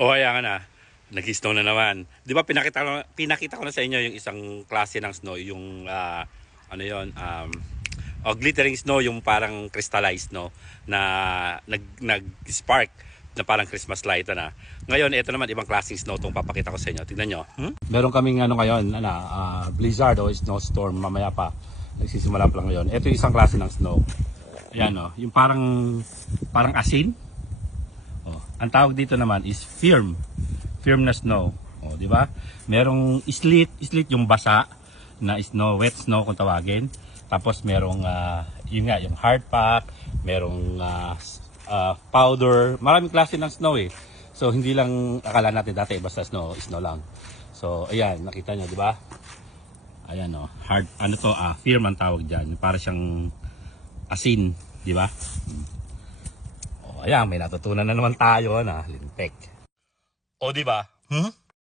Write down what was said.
O kaya nga na, nag-snow na naman. Di ba pinakita ko na sa inyo yung isang klase ng snow, yung ano yon, glittering snow, yung parang crystallized snow na nag-spark na parang Christmas light na. Ngayon, ito naman ibang klaseng snow tong papakita ko sa inyo. Tingnan nyo. Meron kaming ano ngayon, blizzard o snowstorm mamaya pa. Nagsisimula pa lang ngayon. Ito yung isang klase ng snow. Ayan o, yung parang asin. Oh, ang tawag dito naman is firm na snow. Oh, di ba? Merong sleet yung basa na snow, wet snow kung tawagin. Tapos merong yun nga, yung hard pack, merong powder, maraming klase ng snow eh. So hindi lang akala natin dati basta snow lang. So ayan, nakita nyo, di ba? Ayan oh, hard ano to, firm ang tawag diyan. Para siyang asin, di ba? Oh, ayan, may natutunan na naman tayo na lintek. O di ba?